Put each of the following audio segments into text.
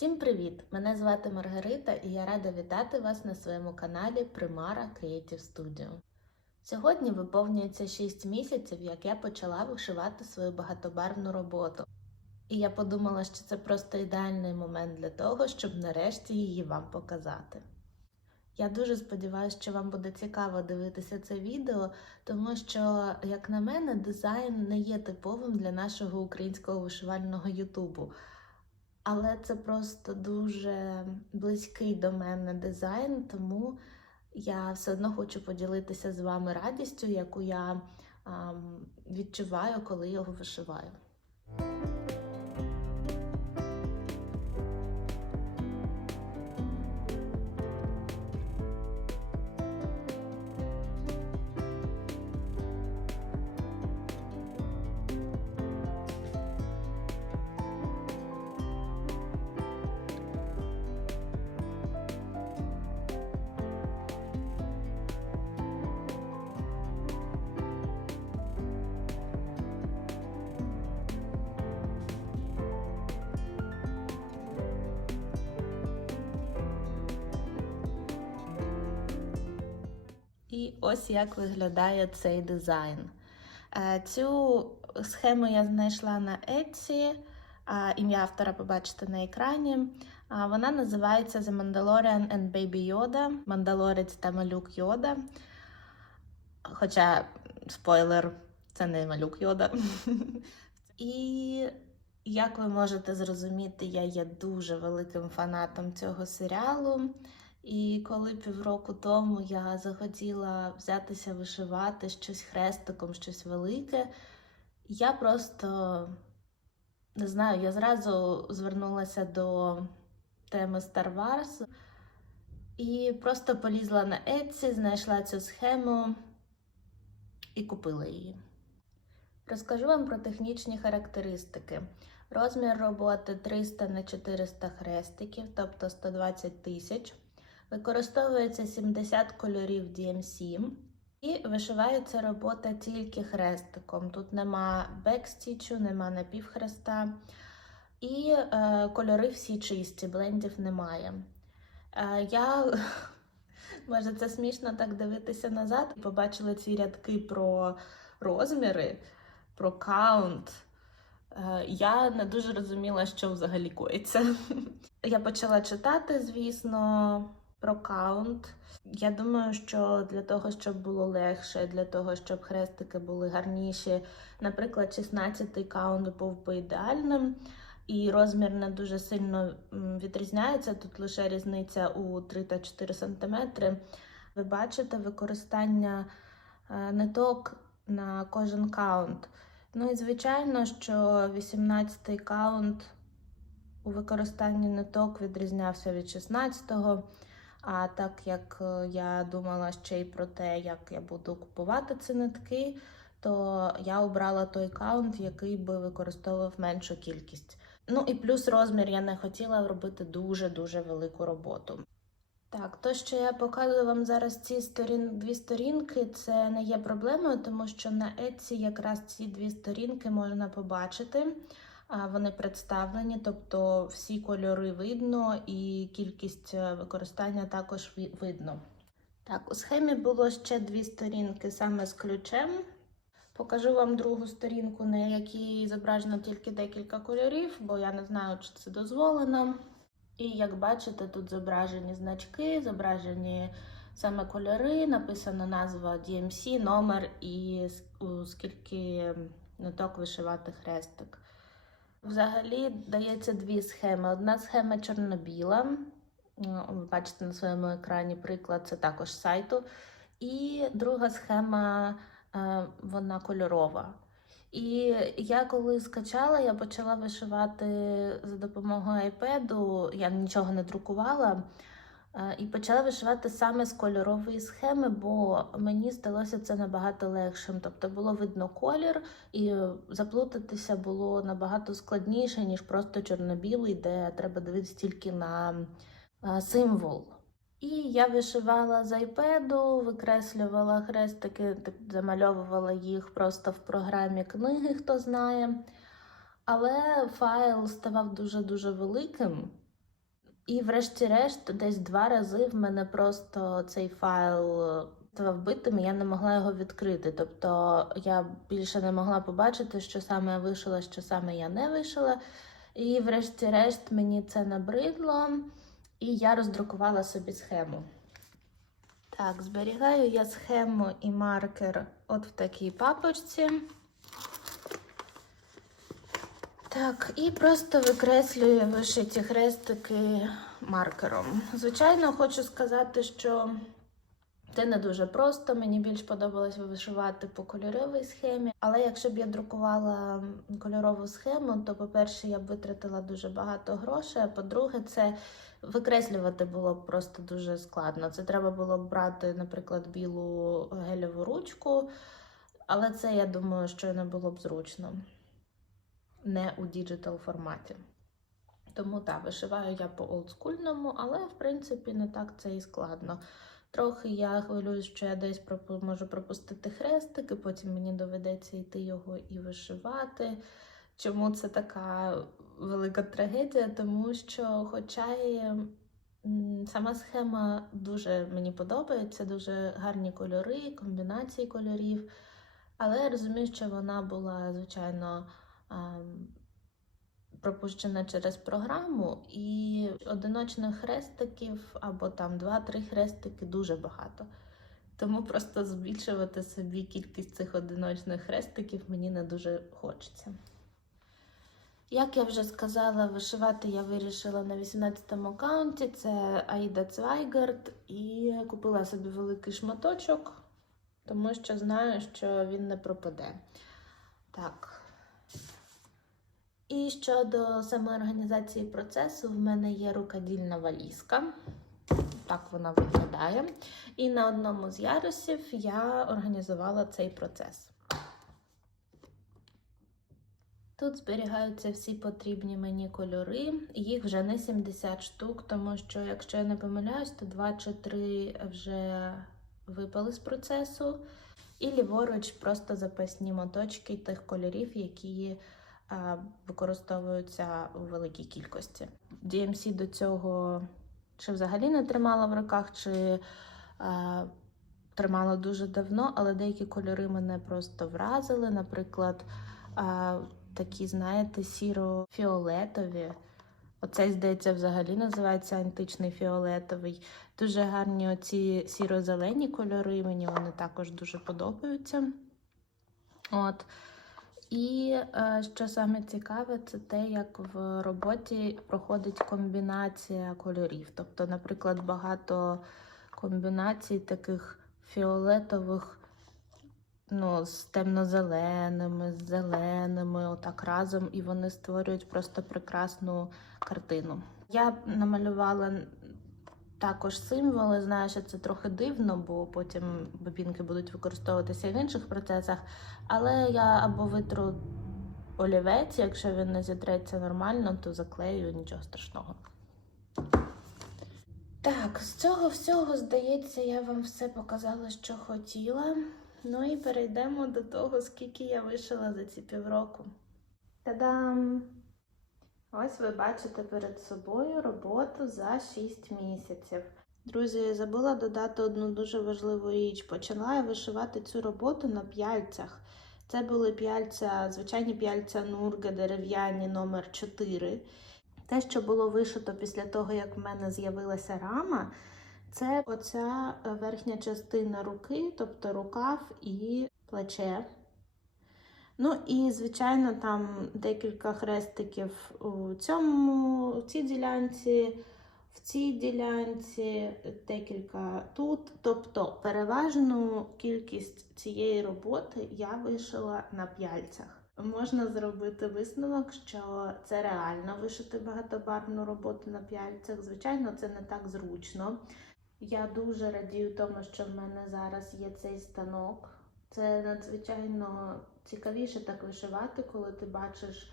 Всім привіт! Мене звати Маргарита і я рада вітати вас на своєму каналі Примара Creative Studio. Сьогодні виповнюється 6 місяців, як я почала вишивати свою багатобарвну роботу. І я подумала, що це просто ідеальний момент для того, щоб нарешті її вам показати. Я дуже сподіваюся, що вам буде цікаво дивитися це відео, тому що, як на мене, дизайн не є типовим для нашого українського вишивального Ютубу. Але це просто дуже близький до мене дизайн, тому я все одно хочу поділитися з вами радістю, яку я відчуваю, коли його вишиваю. І ось як виглядає цей дизайн. Е, Цю схему я знайшла на Etsy, ім'я автора побачите на екрані. Вона називається The Mandalorian and Baby Yoda, Мандалорець та малюк Йода. Хоча, спойлер, це не малюк Йода. І як ви можете зрозуміти, я є дуже великим фанатом цього серіалу. І коли півроку тому я захотіла взятися вишивати щось хрестиком, щось велике, я просто не знаю, я зразу звернулася до теми Star Wars і просто полізла на Etsy, знайшла цю схему і купила її. Розкажу вам про технічні характеристики. Розмір роботи 300 на 400 хрестиків, тобто 120 тисяч. Використовується 70 кольорів DMC. І вишивається робота тільки хрестиком. Тут нема бекстічу, нема напівхреста. І е, кольори всі чисті, блендів немає. Е, я, може, це смішно так дивитися назад. Побачила ці рядки про розміри, про каунт. Е, Я не дуже розуміла, що взагалі коїться. Я почала читати, звісно, про каунт. Я думаю, що для того, щоб було легше, для того, щоб хрестики були гарніші, наприклад, 16-й каунт був би ідеальним, і розмір не дуже сильно відрізняється. Тут лише різниця у 3 та 4 см. Ви бачите використання е, ниток на кожен каунт. Ну і звичайно, що 18-й каунт у використанні ниток відрізнявся від 16-го. А так як е, я думала ще й про те, як я буду купувати ці нитки, то я обрала той каунт, який би використовував меншу кількість. Ну і плюс розмір я не хотіла робити дуже-дуже велику роботу. Так, то, що я показую вам зараз ці сторін, дві сторінки, це не є проблемою, тому що на Etsy якраз ці дві сторінки можна побачити. Вони представлені, тобто всі кольори видно і кількість е, використання також видно. Так, у схемі було ще дві сторінки саме з ключем. Покажу вам другу сторінку, на якій зображено тільки декілька кольорів, бо я не знаю, чи це дозволено. І як бачите, тут зображені значки, зображені саме кольори, написана назва DMC, номер і скільки ниток вишивати хрестик. Взагалі дається дві схеми. Одна схема чорно-біла. Ви бачите на своєму екрані приклад, це також сайту. І друга схема е, вона кольорова. І я коли скачала, я почала вишивати за допомогою iPad, я нічого не друкувала. Е, І почала вишивати саме з кольорової схеми, бо мені здалося це набагато легшим. Тобто було видно колір, і заплутатися було набагато складніше, ніж просто чорно-білий, де треба дивитися тільки на е, символ. І я вишивала з iPad, викреслювала хрестики, замальовувала їх просто в програмі книги, хто знає. Але файл ставав дуже-дуже великим. І врешті-решт, десь два рази в мене просто цей файл е, став вбитим, і я не могла його відкрити. Тобто я більше не могла побачити, що саме я вишила, що саме я не вишила. І врешті-решт мені це набридло, і я роздрукувала собі схему. Так, зберігаю я схему і маркер от в такій папочці. Так, і просто викреслюю вишиті хрестики маркером. Звичайно, хочу сказати, що це не дуже просто. Мені більш подобалось вишивати по кольоровій схемі. Але якщо б я друкувала кольорову схему, то, по-перше, я б витратила дуже багато грошей. А по-друге, це викреслювати було б просто дуже складно. Це треба було б брати, наприклад, білу гелеву ручку, але це я думаю, що не було б зручно не у діджитал форматі. Тому так, вишиваю я по олдскульному, але в принципі не так це і складно. Трохи я хвилююсь, що я десь можу пропустити хрестик, і потім мені доведеться йти його і вишивати. Чому це така велика трагедія? Тому що, хоча і сама схема дуже мені подобається, дуже гарні кольори, комбінації кольорів, але я розумію, що вона була, звичайно, пропущена через програму, і одиночних хрестиків або там 2-3 хрестики дуже багато. Тому просто збільшувати собі кількість цих одиночних хрестиків мені не дуже хочеться. Як я вже сказала, вишивати я вирішила на 18-му аккаунті. Це Аїда Цвайгард, і купила собі великий шматочок, тому що знаю, що він не пропаде. Так. І щодо самоорганізації процесу, в мене є рукодільна валізка. Так вона виглядає. І на одному з ярусів я організувала цей процес. Тут зберігаються всі потрібні мені кольори. Їх вже не 70 штук, тому що, якщо я не помиляюсь, то 2 чи 3 вже випали з процесу. І ліворуч просто запасні моточки тих кольорів, які використовуються у великій кількості. DMC до цього чи взагалі не тримала в руках, чи а, тримала дуже давно, але деякі кольори мене просто вразили. Наприклад, а, такі, знаєте, сіро-фіолетові. Оцей, здається, взагалі називається античний фіолетовий. Дуже гарні оці сіро-зелені кольори, мені вони також дуже подобаються. От. І е, що саме цікаве, це те, як в роботі проходить комбінація кольорів. Тобто, наприклад, багато комбінацій таких фіолетових, ну, з темно-зеленими, з зеленими, отак разом, і вони створюють просто прекрасну картину. Я намалювала також символи. Знаю, що це трохи дивно, бо потім бобінки будуть використовуватися в інших процесах. Але я або витру олівець, якщо він не зітреться нормально, то заклею нічого страшного. Так, з цього всього, здається, я вам все показала, що хотіла. Ну і перейдемо до того, скільки я вишила за ці півроку. Та-дам! Ось ви бачите перед собою роботу за 6 місяців. Друзі, забула додати одну дуже важливу річ. Почала я вишивати цю роботу на п'яльцях. Це були п'яльця, звичайні п'яльця Нурга дерев'яні номер 4 Те, що було вишито після того, як в мене з'явилася рама, це оця верхня частина руки, тобто рукав і плече. Ну і, звичайно, там декілька хрестиків у цьому, у цій ділянці, в цій ділянці, декілька тут. Тобто переважну кількість цієї роботи я вишила на п'яльцях. Можна зробити висновок, що це реально вишити багатобарвну роботу на п'яльцях. Звичайно, це не так зручно. Я дуже радію тому, що в мене зараз є цей станок. Це надзвичайно цікавіше так вишивати, коли ти бачиш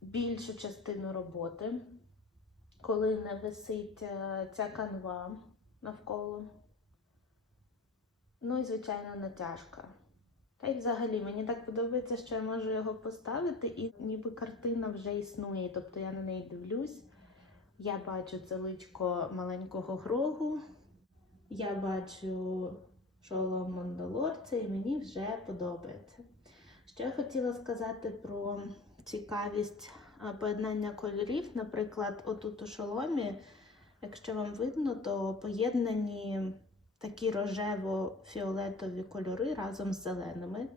більшу частину роботи, коли не висить е, ця канва навколо. Ну і, звичайно, натяжка. Та й взагалі мені так подобається, що я можу його поставити, і ніби картина вже існує, тобто я на неї дивлюсь. Я бачу це личко маленького грогу. Я бачу шолом Мандалорця, і мені вже подобається. Я хотіла сказати про цікавість поєднання кольорів. Наприклад, отут у шоломі, якщо вам видно, то поєднані такі рожево-фіолетові кольори разом з зеленими.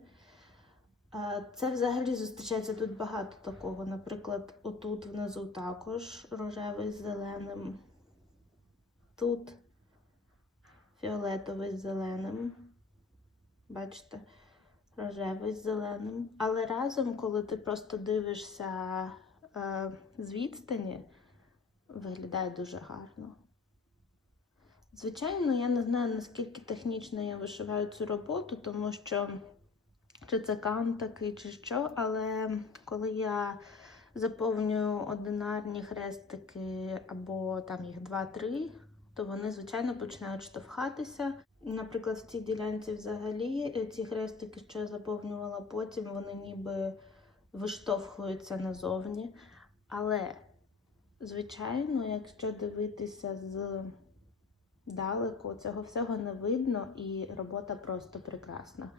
Це взагалі зустрічається тут багато такого. Наприклад, отут внизу також рожевий з зеленим. Тут фіолетовий з зеленим. Бачите, рожевий з зеленим. Але разом, коли ти просто дивишся е, з відстані, виглядає дуже гарно. Звичайно, я не знаю, наскільки технічно я вишиваю цю роботу, тому що чи це такий, чи що, але коли я заповнюю одинарні хрестики або там їх 2-3, то вони, звичайно, починають штовхатися. Наприклад, в цій ділянці взагалі е, ці хрестики, що я заповнювала потім, вони ніби виштовхуються назовні. Але, звичайно, якщо дивитися з далеко, цього всього не видно, і робота просто прекрасна.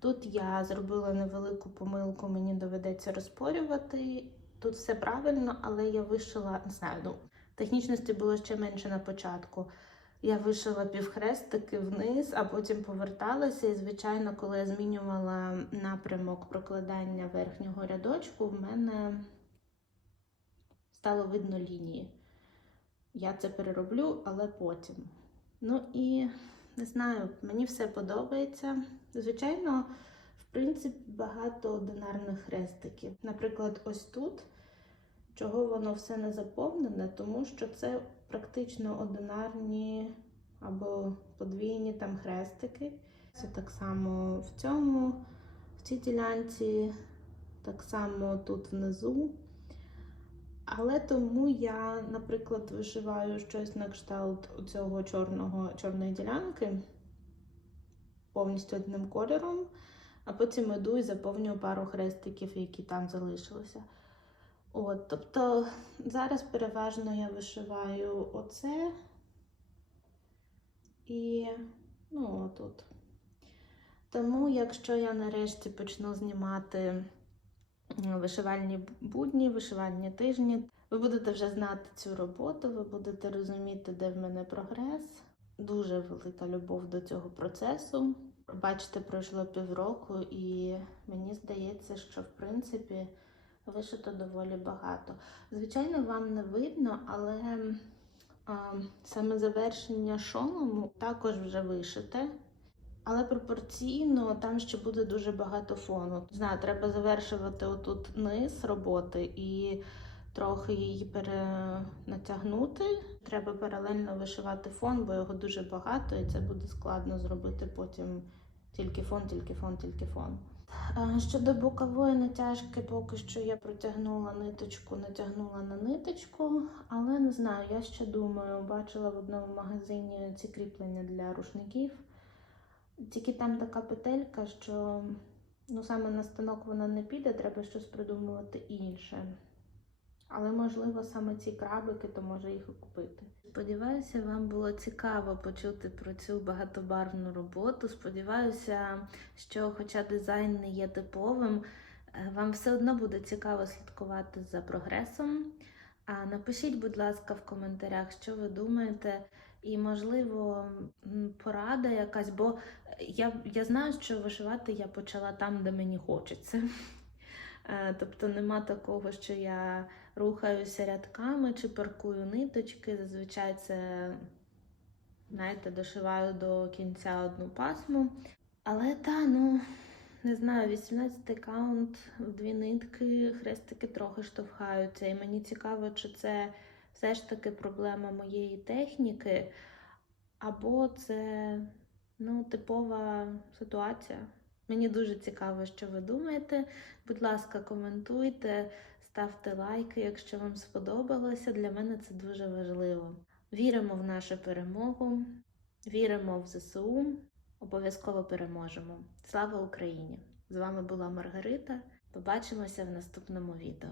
Тут я зробила невелику помилку, мені доведеться розпорювати. Тут все правильно, але я вишила, не знаю, ну, технічності було ще менше на початку. Я вишила півхрестики вниз, а потім поверталася. І, звичайно, коли я змінювала напрямок прокладання верхнього рядочку, в мене стало видно лінії. Я це перероблю, але потім. Ну і не знаю, мені все подобається. Звичайно, в принципі, багато одинарних хрестиків. Наприклад, ось тут, чого воно все не заповнене, тому що це практично одинарні або подвійні там хрестики. Це так само в цьому, в цій ділянці, так само тут внизу. Але тому я, наприклад, вишиваю щось на кшталт цього чорного, чорної ділянки повністю одним кольором, а потім іду і заповнюю пару хрестиків, які там залишилися. От, тобто зараз переважно я вишиваю оце і ну, отут. Тому, якщо я нарешті почну знімати вишивальні будні, вишивальні тижні, ви будете вже знати цю роботу, ви будете розуміти, де в мене прогрес. Дуже велика любов до цього процесу. Бачите, пройшло півроку, і мені здається, що в принципі вишито доволі багато. Звичайно, вам не видно, але а, саме завершення шолому також вже вишите. Але пропорційно там ще буде дуже багато фону. Знаю, треба завершувати отут низ роботи і трохи її перенатягнути. Треба паралельно вишивати фон, бо його дуже багато, і це буде складно зробити потім тільки фон, тільки фон, тільки фон. А, Щодо бокової натяжки, поки що я протягнула ниточку, натягнула на ниточку, але не знаю, я ще думаю, бачила в одному магазині ці кріплення для рушників. Тільки там така петелька, що ну, саме на станок вона не піде, треба щось придумувати інше. Але, можливо, саме ці крабики, то може їх і купити. Сподіваюся, вам було цікаво почути про цю багатобарвну роботу. Сподіваюся, що, хоча дизайн не є типовим, е, вам все одно буде цікаво слідкувати за прогресом. А напишіть, будь ласка, в коментарях, що ви думаєте, і, можливо, порада якась, бо я, я знаю, що вишивати я почала там, де мені хочеться. Е, Тобто нема такого, що я рухаюся рядками чи паркую ниточки. Зазвичай це, знаєте, дошиваю до кінця одну пасму. Але та, ну, не знаю, 18 каунт дві нитки, хрестики трохи штовхаються. І мені цікаво, чи це все ж таки проблема моєї техніки, або це ну, типова ситуація. Мені дуже цікаво, що ви думаєте. Будь ласка, коментуйте, ставте лайки, якщо вам сподобалося. Для мене це дуже важливо. Віримо в нашу перемогу, віримо в ЗСУ. Обов'язково переможемо. Слава Україні! З вами була Маргарита. Побачимося в наступному відео.